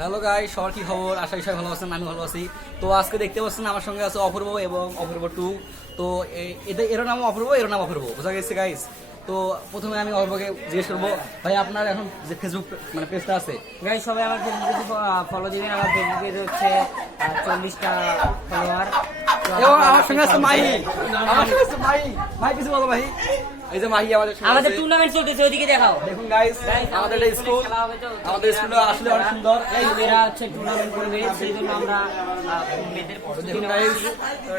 Hello guys, সবার কি খবর? আশা করি সবাই ভালো আছেন, আমি ভালো আছি। তো আজকে দেখতে পাচ্ছেন আমার সঙ্গে আছে অপূর্ব এবং অপূর্ব 2। তো এর নাম অপূর্ব, এর নাম অপূর্ব, বোঝা গেছে গাইস। তো প্রথমে আমি অপূর্বকে জিজ্ঞেস করবো, ভাই আপনার এখন যে ফেসবুক মানে পেজটা আছে, গাইস সবাই আমার ফেসবুকে ফলো দিবেন। আমার ফেসবুকে হচ্ছে 40টা ফলোয়ার। এবং আমার সঙ্গে আছে মাহি। আমার সঙ্গে আছে মাহি। মাহি কিছু বলো ভাই। এই যে মাহি আমাদের সঙ্গে আমাদের আছে। টুর্নামেন্ট চলতেছে, ওইদিকে দেখাও। দেখুন গাইস, আমাদের এই স্কুল, খেলা হবে তো, আমাদের স্কুলটা আসলে অনেক সুন্দর। এই মেয়েরা হচ্ছে টুর্নামেন্ট করবে, সেই জন্য আমরা মেয়েদের প্রস্তুতি দেখুন নেওয়া গাইস, হচ্ছে।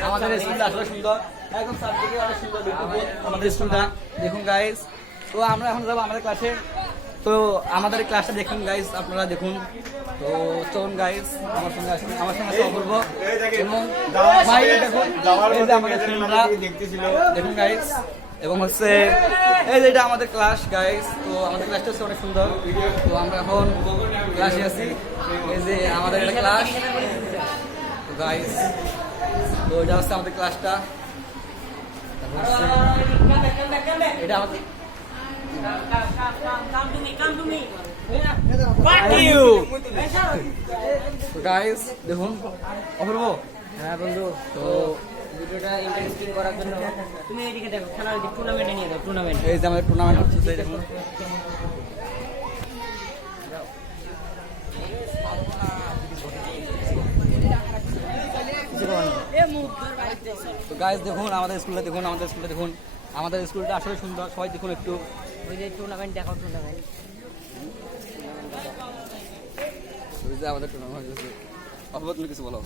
আমাদের স্কুলটা আসলে সুন্দর, একদম চারদিকে অনেক সুন্দর বিউটিফুল আমাদের স্কুলটা। দেখুন গাইস, তো আমরা এখন যাবো আমাদের ক্লাসে। তো আমাদের ক্লাসটা দেখুন গাইস, আপনারা দেখুন। তো চলুন গাইস, আমার সঙ্গে আসুন, আমার সঙ্গে আছে অপূর্ব এবং ভাই। দেখুন এই যে আমাদের স্টুডেন্টরা, দেখুন গাইস। এবং হচ্ছে এই যে এটা আমাদের ক্লাস গাইস। তো আমাদের ক্লাসটা হচ্ছে অনেক সুন্দর। তো আমরা এখন ক্লাসে আছি, এই যে আমাদের একটা ক্লাস গাইস। তো এটা হচ্ছে আমাদের ক্লাসটা। তারপর হচ্ছে এটা আমাদের গাইস। দেখুন অপূর্ব। হ্যাঁ বন্ধু, তো ভিডিওটা ইন্টারেস্টিং করার জন্য তুমি এদিকে দেখো, খেলা টুর্নামেন্টে নিয়ে দাও। টুর্নামেন্ট এই যে আমাদের টুর্নামেন্ট হচ্ছে, দেখুন। তো গাইস দেখুন আমাদের স্কুলটা, দেখুন আমাদের স্কুলটা, দেখুন আমাদের স্কুলটা আসলে সুন্দর। সবাই দেখুন একটু। ওই যে টুর্নামেন্ট দেখো, টুর্নামেন্ট। ওই যে আমাদের টুর্নামেন্ট হচ্ছে। অপূর্ব তুমি কিছু বলো।